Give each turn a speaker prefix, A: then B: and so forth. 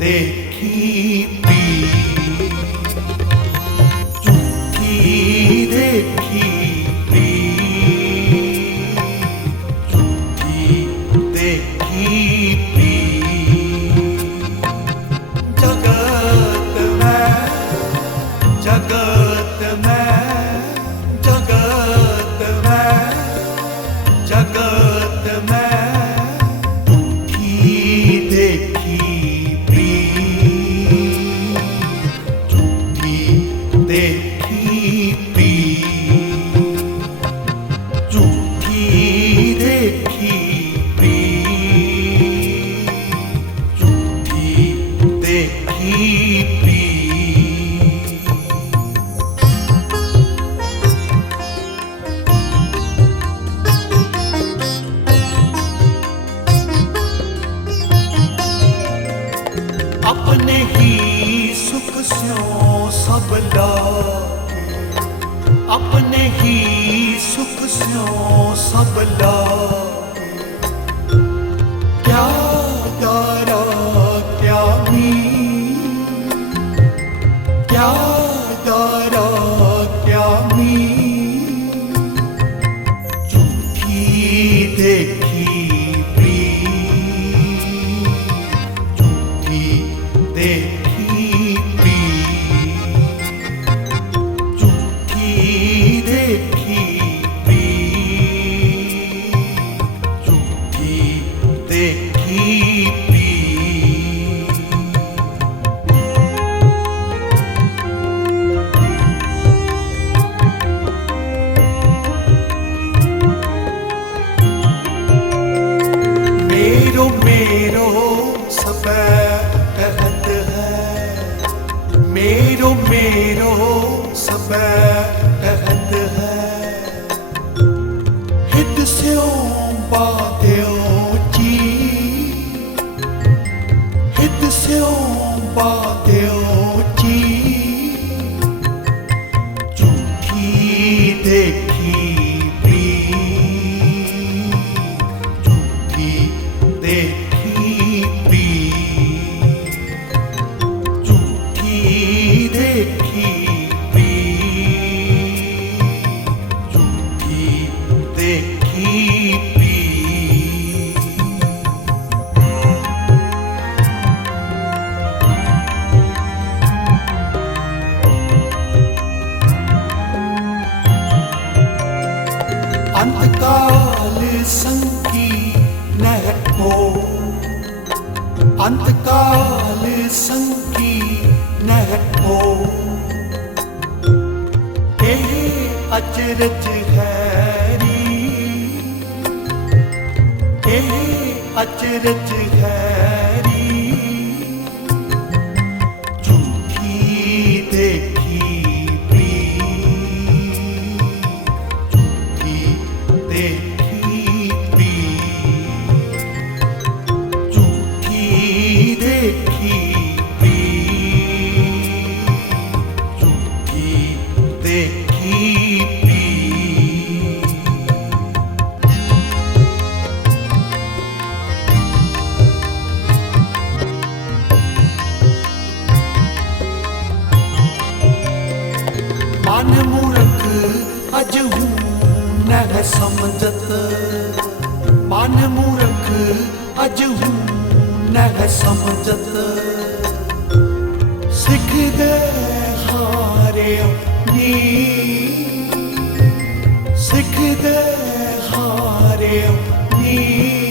A: দেখি দেখিতি চুখি দেখিতি চুখি দেখি सबला अपने ही सुख स्यो सबला क्या तारा क्या क्या तारा क्या मी देखी प्री देखी ਮੇਰੋ ਮੇਰੋ ਸਭੈ ਅਹਦ ਹੈ ਹਿੱਤ ਸਿਉ ਪਾਤਿਓ ਜੀ ਹਿੱਤ ਸਿਉ ਪਾ ਅੰਤ ਕਾਲ ਸੰਕੀ ਨਹਿਕੋ ਇਹ ਅਚਰਜ ਹੈਰੀ ਇਹ ਅਚਰਜ ਹੈ ਇੱਜ਼ਤ ਮਨ ਮੂਰਖ ਅਜ ਹੂੰ ਨਹ ਸਮਝਤ ਸਿੱਖ ਦੇ ਹਾਰੇ ਨੀ ਸਿੱਖ ਦੇ ਹਾਰੇ ਨੀ